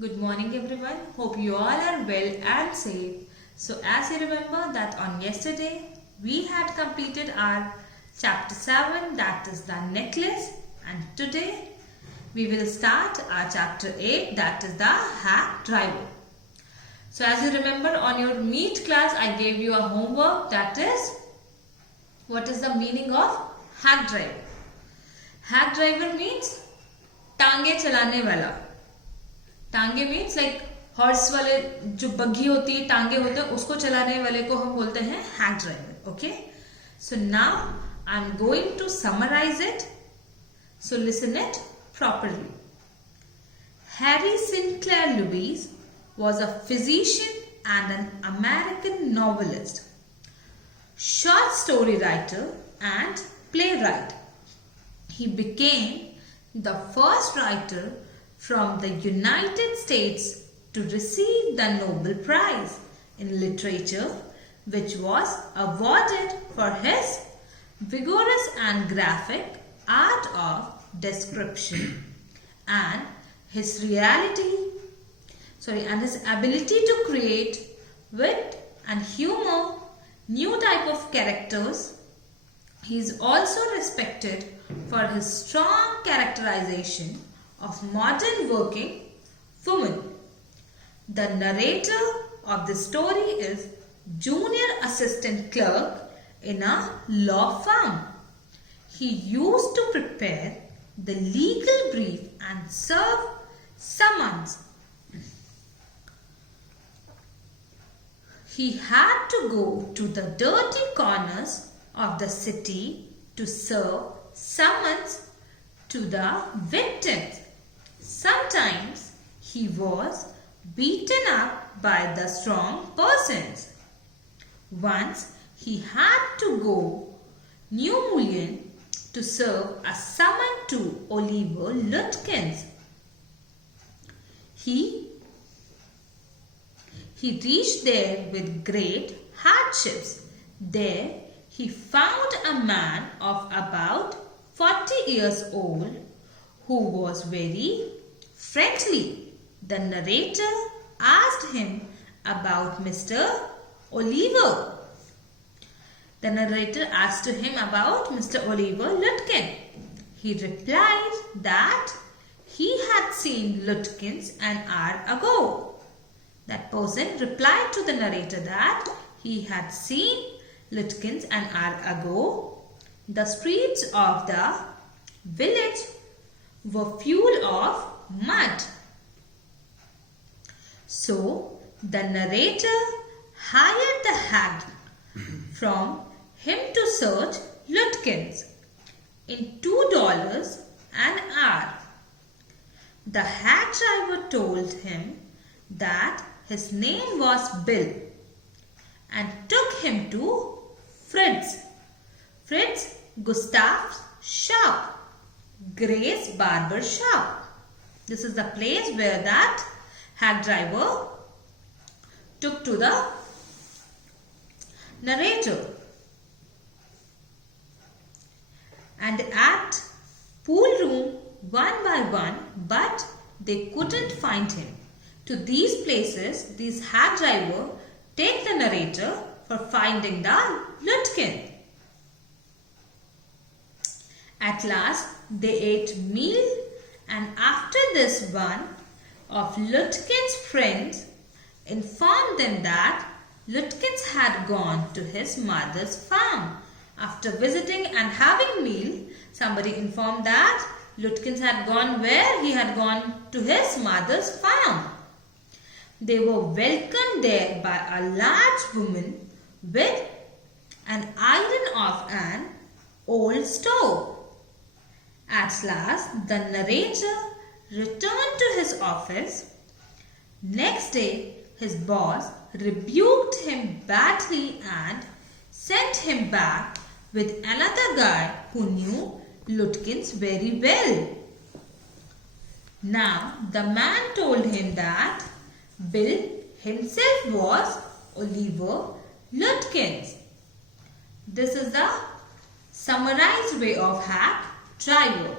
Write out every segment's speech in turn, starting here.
Good morning everyone. Hope you all are well and safe. So as you remember that on yesterday we had completed our chapter 7, that is the necklace, and today we will start our chapter 8, that is the hack driver. So as you remember on your meet class I gave you a homework, that is what is the meaning of hack driver. Hack driver means टांगे चलाने वाला. टांगे means like horse वाले जो बग्घी होती है, टांगे होते हैं, उसको चलाने वाले को हम बोलते हैं hack driver. Okay, so now I am going to summarise it, so listen it properly. Harry Sinclair Lewis was a physician and an American novelist, short story writer and playwright. He became the first writer from the United States to receive the Nobel Prize in Literature, which was awarded for his vigorous and graphic art of description and his his ability to create wit and humor, new type of characters. He is also respected for his strong characterization of modern working women. The narrator of the story is junior assistant clerk in a law firm. He used to prepare the legal brief and serve summons. He had to go to the dirty corners of the city to serve summons to the victims. Sometimes he was beaten up by the strong persons. Once he had to go New Mullion to serve a summon to Oliver Lutkins. He reached there with great hardships. There he found a man of about 40 years old who was very friendly. The narrator asked him about Mr. Oliver. The narrator asked him about Mr. Oliver Lutkin. He replied that he had seen Lutkins an hour ago. That person replied to the narrator that he had seen Lutkins an hour ago. The streets of the village were full of mud. So the narrator hired the hack from him to search Lutkins in $2 an hour. The hack driver told him that his name was Bill and took him to Fritz Gustav's shop, Gray's barber shop. This is the place where that hack driver took to the narrator. And at pool room one by one, but they couldn't find him. To these places, these hack driver take the narrator for finding the Lutkin. At last, they ate meal, and after this, one of Lutkin's friends informed them that Lutkins had gone to his mother's farm. After visiting and having meal, somebody informed that Lutkins had gone where? He had gone to his mother's farm. They were welcomed there by a large woman with an iron of an old stove. At last, the narrator returned to his office. Next day, his boss rebuked him badly and sent him back with another guy who knew Lutkins very well. Now, the man told him that Bill himself was Oliver Lutkins. This is the summarized way of hack driver.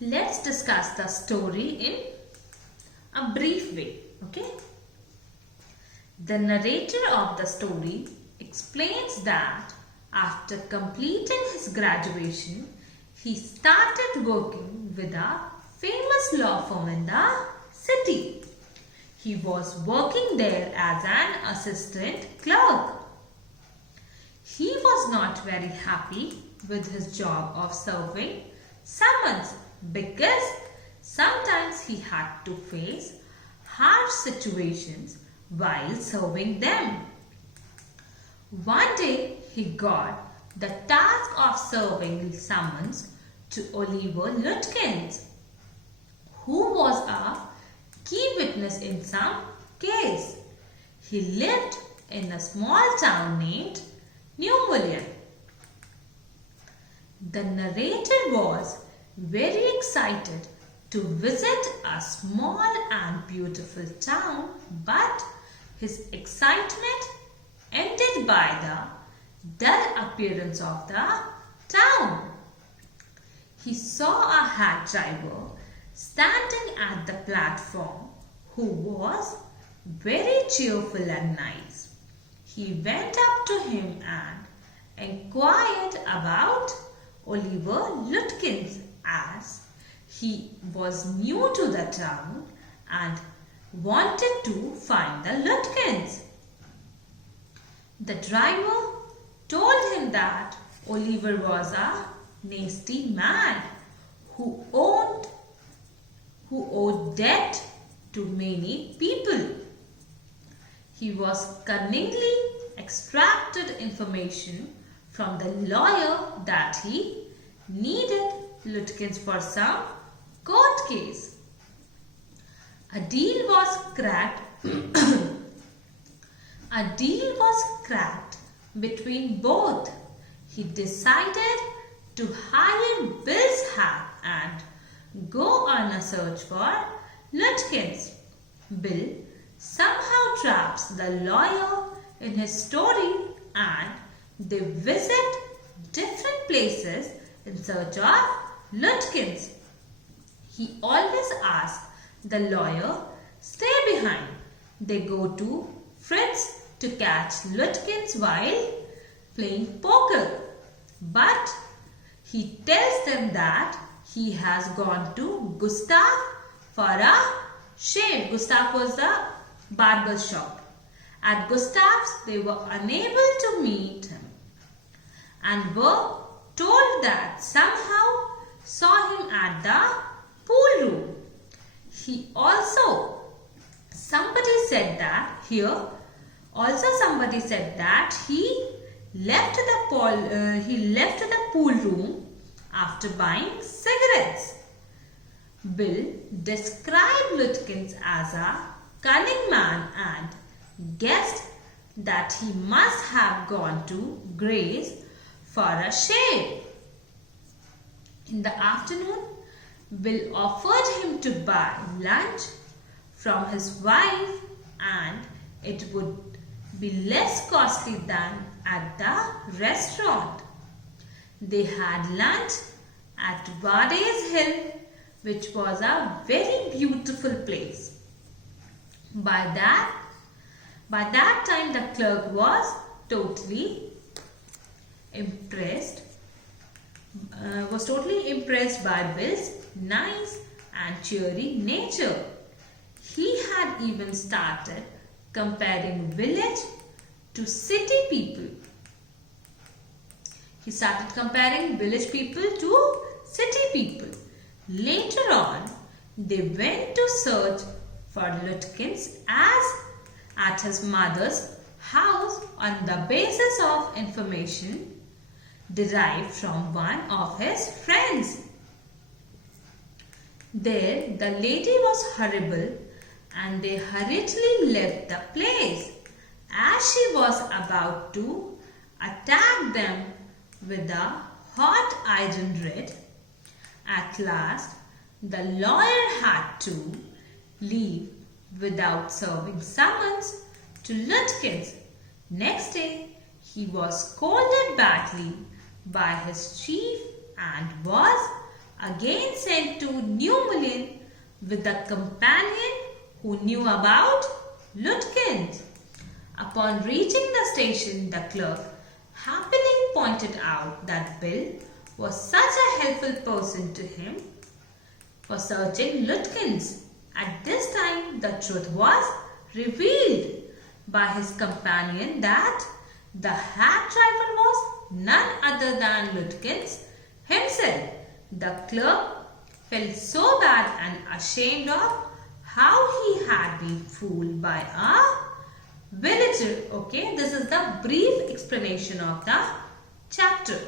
Let's discuss the story in a brief way. Okay? The narrator of the story explains that after completing his graduation, he started working with a famous law firm in the city. He was working there as an assistant clerk. He was not very happy with his job of serving summons because sometimes he had to face harsh situations while serving them. One day he got the task of serving summons to Oliver Lutkins, who was a key witness in some case. He lived in a small town named Newmullion. The narrator was very excited to visit a small and beautiful town, but his excitement ended by the dull appearance of the town. He saw a hack driver standing at the platform who was very cheerful and nice. He went up to him and inquired about Oliver Lutkins, as he was new to the town and wanted to find the Lutkins. The driver told him that Oliver was a nasty man who owed debt to many people. He was cunningly extracted information from the lawyer that he needed Lutkins for some court case. A deal was cracked. A deal was cracked between both. He decided to hire Bill's hack and go on a search for Lutkins. Bill somehow traps the lawyer in his story and they visit different places in search of Lutkins. He always asks the lawyer, "Stay behind." They go to Fritz to catch Lutkins while playing poker. But he tells them that he has gone to Gustav for a shave. Gustav was the barber shop. At Gustav's, they were unable to meet him and were told that somehow saw him at the pool room. Somebody said that he left the pool room after buying cigarettes. Bill described Lutkins as a cunning man and guessed that he must have gone to Gray's for a shave. In the afternoon, Bill offered him to buy lunch from his wife and it would be less costly than at the restaurant. They had lunch at Varday's Hill, which was a very beautiful place. By that time the clerk was totally impressed by Bill's nice and cheery nature. He had even started comparing village to city people. He started comparing village people to city people. Later on, they went to search for Lutkins at his mother's house on the basis of information derived from one of his friends. There, the lady was horrible and they hurriedly left the place. As she was about to attack them with a hot iron red, at last the lawyer had to leave without serving summons to Lutkins. Next day, he was scolded badly by his chief and was again sent to New Mullen with a companion who knew about Lutkins. Upon reaching the station, the clerk happily pointed out that Bill was such a helpful person to him for searching Lutkins. At this time, the truth was revealed by his companion that the hacked rifle was none other than Lutkins himself. The clerk felt so bad and ashamed of how he had been fooled by a villager. Okay, this is the brief explanation of the chapter.